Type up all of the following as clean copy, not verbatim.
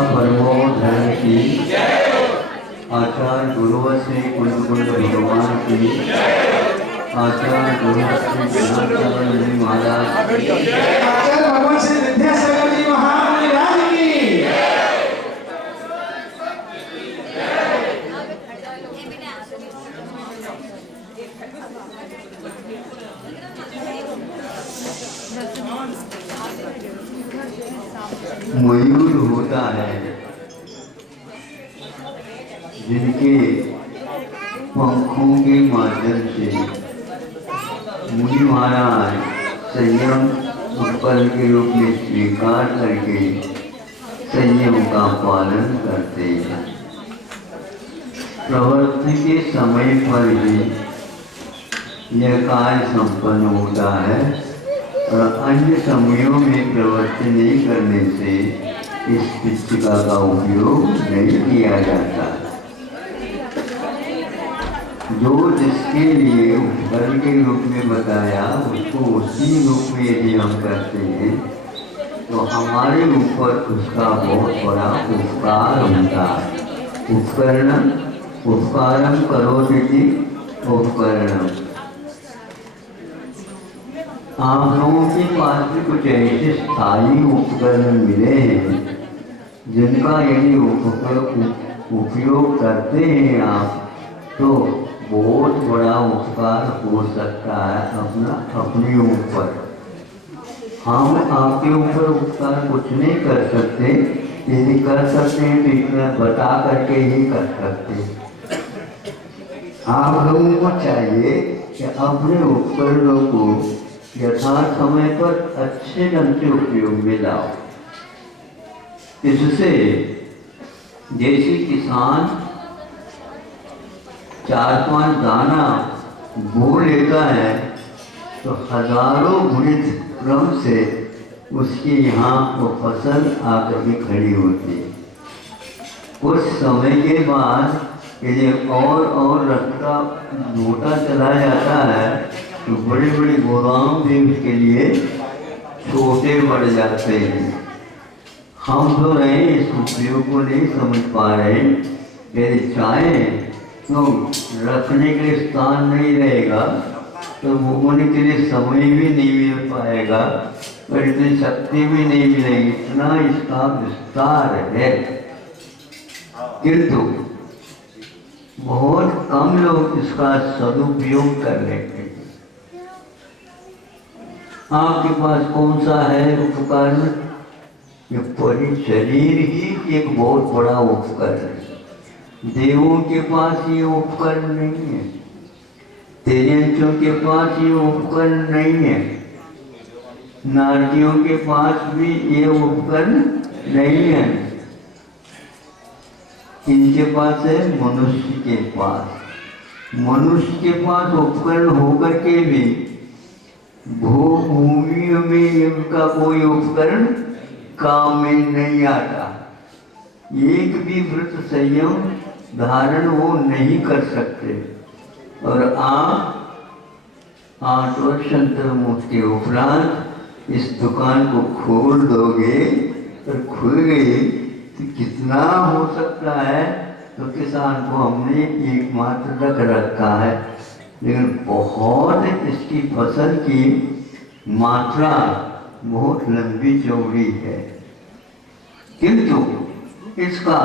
परमोधन की, आचार्य गुरुवर श्री कुंड भगवान की, आचार्य गुरुवर श्री ज्ञानाचार्य मुनि महाराज की, आचार्य भगवान श्री विद्यासागर जी महाराज की। मयूर होता है जिनके पंखों के माध्यम से मुनि महाराज संयम उपकरण के रूप में स्वीकार करके संयम का पालन करते हैं। प्रवृत्ति के समय पर ही यह कार्य संपन्न होता है और अन्य समयों में प्रवृत्ति नहीं करने से इस पुस्तिका का उपयोग नहीं किया जाता। जो जिसके लिए उपकरण के रूप में बताया उसको उसी रूप में यदि हम करते हैं तो हमारे ऊपर उसका बहुत बड़ा उपकार होता है। उपकारम करोति उपकरणम। आप लोगों के पास भी कुछ ऐसे स्थायी उपकरण मिले हैं जिनका यदि उपयोग करते हैं आप तो बहुत बड़ा उपकार हो सकता है अपने ऊपर। हम आपके ऊपर उपकार कुछ नहीं कर सकते, यदि कर सकते हैं तो इतना बता करके ही कर सकते। आप लोगों को चाहिए कि अपने उपकरणों को यथार्थ समय पर अच्छे ढंग से उपयोग में लाओ। इससे जैसे किसान 4-5 दाना बो लेता है तो हजारों गुणित क्रम से उसके यहाँ वो फसल आकर के खड़ी होती है। कुछ समय के बाद यदि और रास्ता मोटा चला जाता है तो बड़े बड़े गोदाम भी उसके लिए छोटे बढ़ जाते हैं। हम जो रहे इस उपयोग को नहीं समझ पा रहे। यदि चाहें तो रखने के लिए स्थान नहीं रहेगा तो घूमने के लिए समय भी नहीं मिल पाएगा और इतनी शक्ति भी नहीं मिलेगी। इतना इसका विस्तार है किंतु बहुत कम लोग इसका सदुपयोग कर लेते हैं। आपके पास कौन सा है उपकरण? ये पूरी शरीर ही एक बहुत बड़ा उपकरण है। देवों के पास ये उपकरण नहीं है, तेजस्वियों के पास ये उपकरण नहीं है, नारदियों के पास भी ये उपकरण नहीं है। इनके पास है मनुष्य के पास। मनुष्य के पास उपकरण होकर के भी भूमि में इनका कोई उपकरण काम में नहीं आता। एक भी व्रत संयम धारण वो नहीं कर सकते। और आप 8 वर्ष अंतर्मुख के उपरांत इस दुकान को खोल दोगे और खुल गई तो कितना हो सकता है। तो किसान को हमने एकमात्र तक रखा है, लेकिन बहुत इसकी फसल की मात्रा बहुत लंबी चौड़ी है। किंतु इसका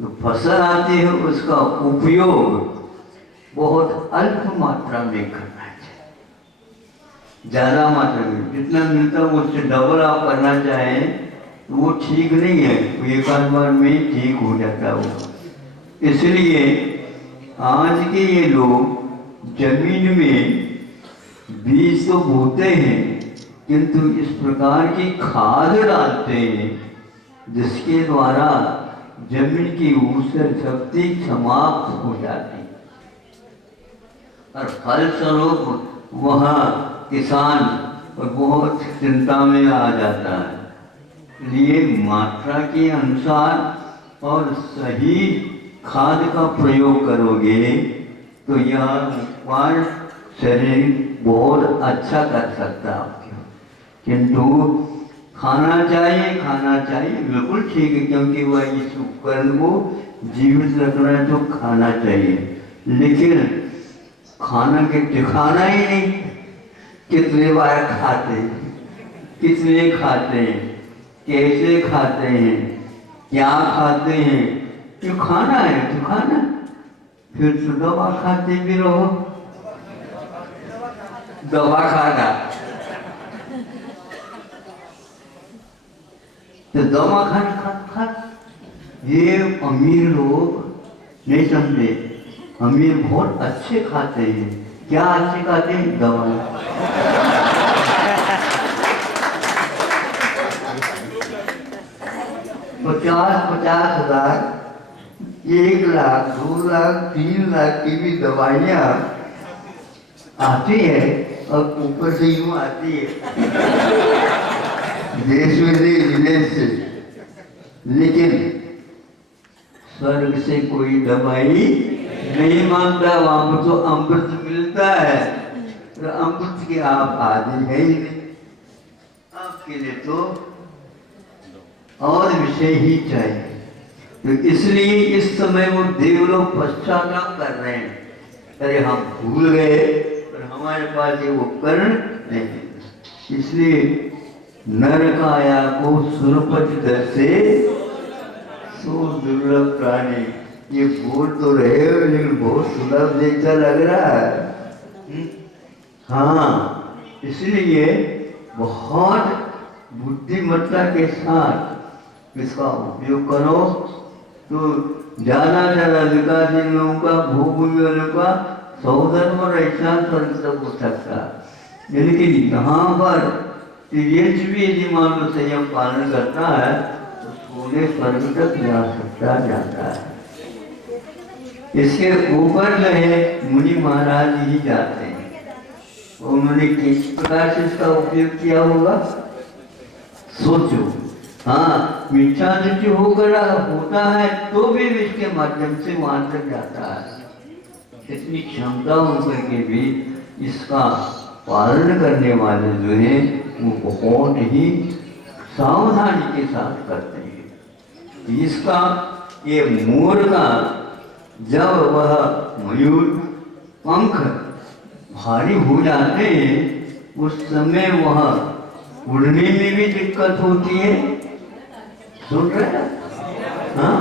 जो फसल आती है उसका उपयोग बहुत अल्प मात्रा में करना चाहिए। ज़्यादा मात्रा में जितना मिलता है उससे डबल आप करना चाहें तो वो ठीक नहीं है। तो एक आध बार में ठीक हो जाता है वो। इसलिए आज के ये लोग जमीन में बीज तो बोते हैं किंतु इस प्रकार की खाद डालते हैं जिसके द्वारा जमीन की ऊर्जा शक्ति समाप्त हो जाती है और फलस्वरूप वह किसान और बहुत चिंता में आ जाता है। इसलिए मात्रा के अनुसार और सही खाद का प्रयोग करोगे तो यह उपवास शरीर बहुत अच्छा कर सकता है आपके। किंतु खाना चाहिए, बिल्कुल ठीक है, क्योंकि वह इस उपकरण को जीवित रखना है तो खाना चाहिए। लेकिन खाना के दिखाना ही नहीं, कितने बार खाते हैं, कितने खाते हैं, कैसे खाते हैं, क्या खाते हैं। जो खाना है तो खाना, फिर तो दवा खाते भी रहो, दवा खाना तो दवा खा। ये अमीर लोग नहीं समझे, अमीर बहुत अच्छे खाते हैं। क्या अच्छे खाते हैं? दवा। 50,000, 1 लाख, 2 लाख, 3 लाख की भी दवाइयाँ आती है और ऊपर से यूं आती है देश विदेश से। लेकिन स्वर्ग से कोई दवाई नहीं मांगता, वहां पर तो अमृत मिलता है। तो अमृत के आप आदि है ही नहीं, आपके लिए तो और विषय ही चाहिए। तो इसलिए इस समय वो देवलोग पश्चाताप कर रहे हैं, अरे हम भूल गए और हमारे पास ये उपकरण नहीं। इसलिए नर काया को सुरपति दर से सो दुर्लभ प्राणी। ये बोल तो रहे हो लेकिन बहुत सुलभ जैसा लग रहा है। हाँ, इसलिए बहुत बुद्धिमत्ता के साथ इसका उपयोग करो तो ज्यादा विकास इन लोगों का, भूभूमि वालों का सौधर्म और ऐसा स्वर्ग तक हो सकता है। लेकिन यहाँ पर तिर्यंश भी यदि मान लो संयम पालन करता है तो सोने स्वर्ग तक जा सकता जाता है। इसके ऊपर जो है मुनि महाराज ही जाते हैं, उन्होंने किस प्रकार से इसका उपयोग किया होगा सोचो। हाँ, मिथ्या दृष्टि होता है तो भी इसके माध्यम से वहां तक जाता है। इतनी क्षमता होकर के भी इसका पालन करने वाले जो हैं वो बहुत ही सावधानी के साथ करते हैं। इसका ये मोर का जब वह मयूर पंख भारी हो जाते हैं उस समय वह उड़ने में भी दिक्कत होती है। सुन रहे? हाँ,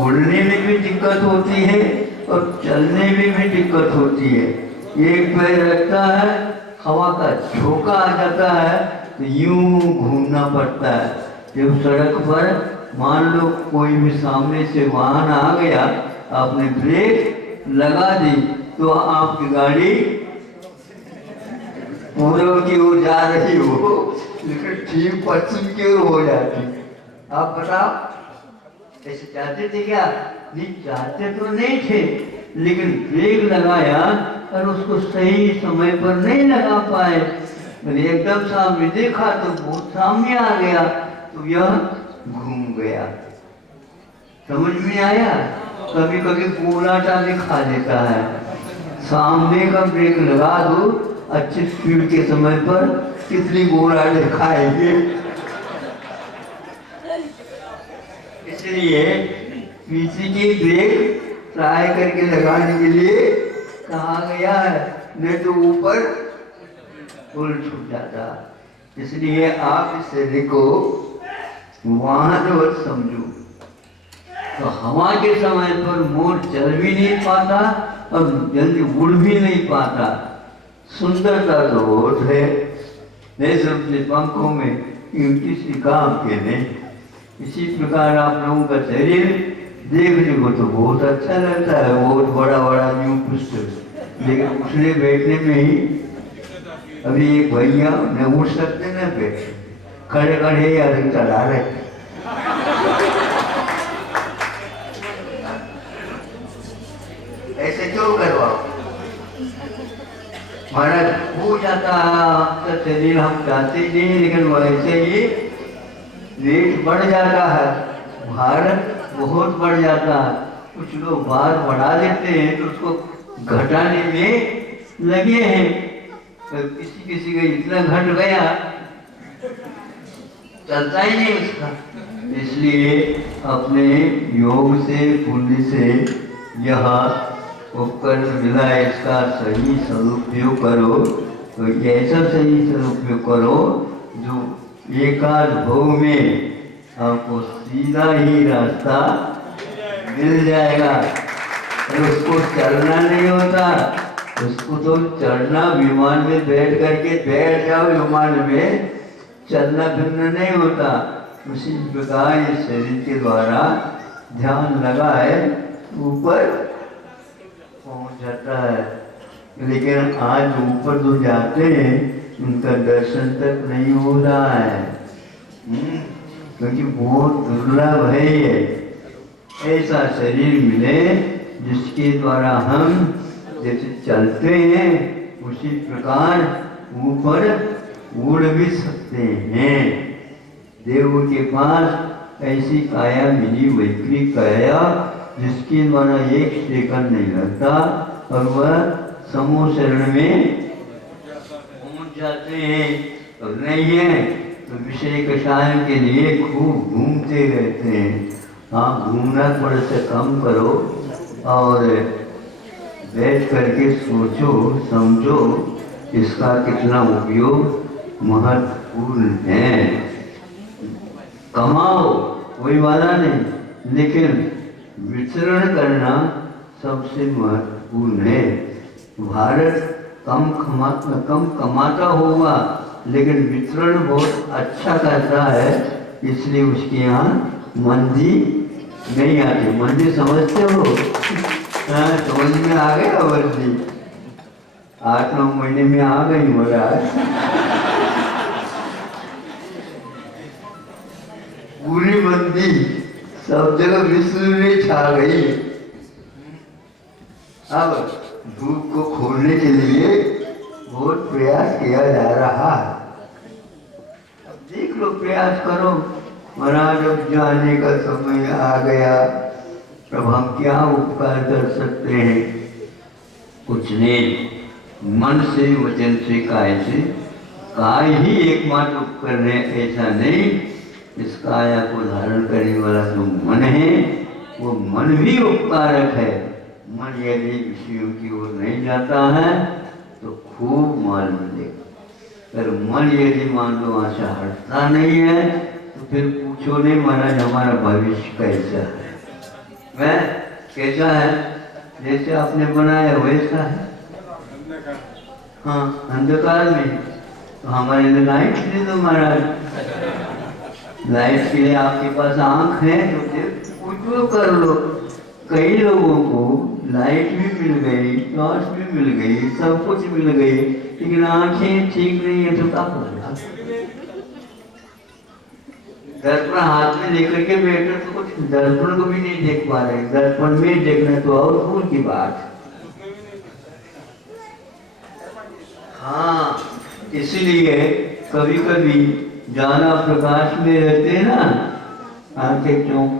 उड़ने में भी दिक्कत होती है और चलने में भी दिक्कत होती है। एक पैर रखता है, हवा का झोंका आ जाता है तो यूं घूमना पड़ता है। जब सड़क पर मान लो कोई भी सामने से वाहन आ गया, आपने ब्रेक लगा दी तो आपकी गाड़ी पूर्व की ओर जा रही हो लेकिन ठीक पश्चिम की ओर हो जाती। आप बताओ ऐसे चाहते थे क्या? नहीं चाहते तो नहीं थे, लेकिन ब्रेक लगाया और उसको सही समय पर नहीं लगा पाए। एकदम सामने देखा तो बहुत सामने आ गया तो यह घूम गया। समझ में आया? कभी कभी गोलाटा दिखा देता है। सामने का ब्रेक लगा दो अच्छी स्पीड के समय पर, कितनी गोला दिखाएंगे। इसलिए पीछे की ब्रेक ट्राई करके लगाने के लिए कहा गया है, नहीं तो ऊपर पुल छूट जाता। इसलिए आप इस शरीर को वाहन और समझो। तो हवा के समय पर मोर चल भी नहीं पाता और जल्दी उड़ भी नहीं पाता। सुंदरता तो बहुत है, नहीं समझे पंखों में किसी काम के नहीं। इसी प्रकार आप लोगों का शरीर देखने को तो बहुत अच्छा लगता है, बहुत बड़ा बड़ा न्यू पुष्ट, लेकिन उठने बैठने में ही अभी एक भैया न उठ सकते न बैठ, खड़े खड़े या चला रहे। ऐसे क्यों करवाओ? महाराज हो जाता है शरीर, हम चाहते नहीं, लेकिन वैसे ही वेट बढ़ जाता है, भार बहुत बढ़ जाता है। कुछ लोग भार बढ़ा देते हैं तो उसको घटाने में लगे हैं। तो किसी किसी का इतना घट गया चलता ही नहीं उसका। इसलिए अपने योग से पुण्य से यह उपकरण मिला, इसका सही सदुपयोग करो। तो ऐसा सही सदुपयोग करो जो एकाध भोग में आपको सीधा ही रास्ता मिल जाएगा। और उसको चलना नहीं होता, उसको तो चढ़ना, विमान में बैठ करके बैठ जाओ, विमान में चलना फिरना नहीं होता। उसी प्रकार इस शरीर के द्वारा ध्यान लगा है ऊपर पहुंच जाता है। लेकिन आज ऊपर जो जाते हैं उनका दर्शन तक नहीं हो रहा है, क्योंकि बहुत दुर्लभ है ये। ऐसा शरीर मिले जिसके द्वारा हम जैसे चलते हैं उसी प्रकार ऊपर उड़ भी सकते हैं। देव के पास ऐसी काया मिली, वैक्री काया, जिसके द्वारा एक सेकंड नहीं लगता और वह समूह शरण में पहुंच जाते हैं। और नहीं है तो विषय कषाय के लिए खूब घूमते रहते हैं। हाँ, घूमना थोड़ा सा कम करो और बैठ करके सोचो समझो इसका कितना उपयोग महत्वपूर्ण है। कमाओ कोई वादा नहीं, लेकिन विचरण करना सबसे महत्वपूर्ण है। भारत कम कमाता होगा लेकिन वितरण बहुत अच्छा करता है, इसलिए उसके यहाँ मंदी नहीं आती। मंदी समझते हो? हाँ, समझ में आ गया मंदी? 8-9 महीने में आ गई बोला। पूरी मंदी सब जगह विश्व में छा गई। अब धूप को खोलने के लिए बहुत प्रयास किया जा रहा है। अब देख लो, प्रयास करो। महाराज अब जाने का समय आ गया, तब हम क्या उपकार कर सकते हैं? कुछ नहीं, मन से वचन से काय से, काय ही एकमात्र उपकरण है, ऐसा नहीं। इस काया को धारण करने वाला जो मन है वो मन भी उपकारक है। मन यदि विषयों की ओर नहीं जाता है तो खूब माल मिलेगा। अगर मन यदि मान लो वहाँ से हटता नहीं है तो फिर पूछो नहीं महाराज हमारा भविष्य कैसा है। वह कैसा है? जैसे आपने बनाया वैसा है। हाँ, अंधकार में तो हमारे लिए लाइट दे दो महाराज। लाइट के लिए आपके पास आंख है तो उपयोग कर लो। कई लोगों को लाइट भी मिल गई, टॉर्च भी मिल गई, सब कुछ मिल गई, लेकिन आंखें ठीक नहीं है तो क्या करेगा? दर्पण हाथ में लेकर के बैठे तो कुछ दर्पण को भी नहीं देख पा रहे। दर्पण में देखना तो और दूर की बात। हाँ, इसीलिए कभी कभी ज्यादा प्रकाश में रहते हैं ना, आंखें चौंध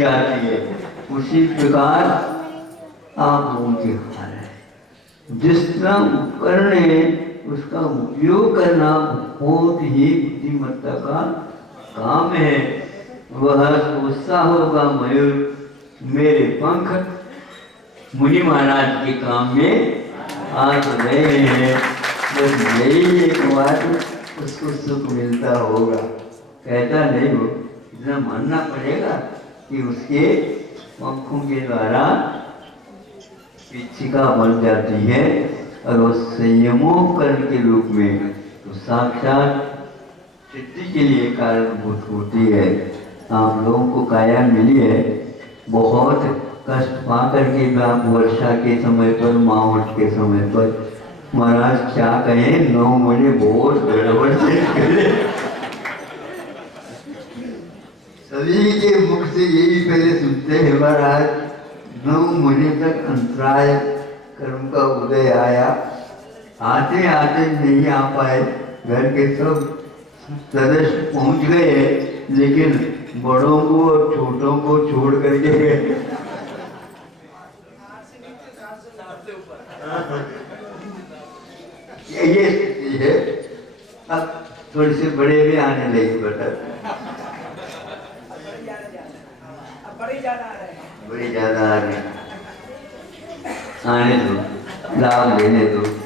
जाती है। उसी प्रकार आप उनके खा रहे हैं। जिस तरह उपकरण है उसका उपयोग करना बहुत ही बुद्धिमत्ता का काम है। वह सोचता होगा मयूर मेरे पंख मुनि महाराज के काम में आ तो रहे हैं, बस यही एक बात उसको सुख मिलता होगा। कहता नहीं हो, इतना मानना पड़ेगा कि उसके पंखों के द्वारा पिछिका बन जाती है और वो संयमोपकरण के रूप में तो साक्षात सिद्धि के लिए कारणभूत होती है। आप लोगों को काया मिली है, बहुत कष्ट पा करके भी आप वर्षा के समय पर, मावट के समय पर, महाराज क्या कहें, 9 महीने बहुत गड़बड़ से करे। सभी के मुख से यही पहले सुनते हैं महाराज 9 महीने तक अंतराय कर्म का उदय आया। आते आते नहीं आ पाए, घर के सब सदस्य पहुंच गए, लेकिन बड़ों को और छोटों को छोड़ करके गए। ये स्थिति है। अब थोड़े से बड़े भी आने लगे बेटा, बड़े ज्यादा आ रहे हैं, आने दो, लाभ लेने दो।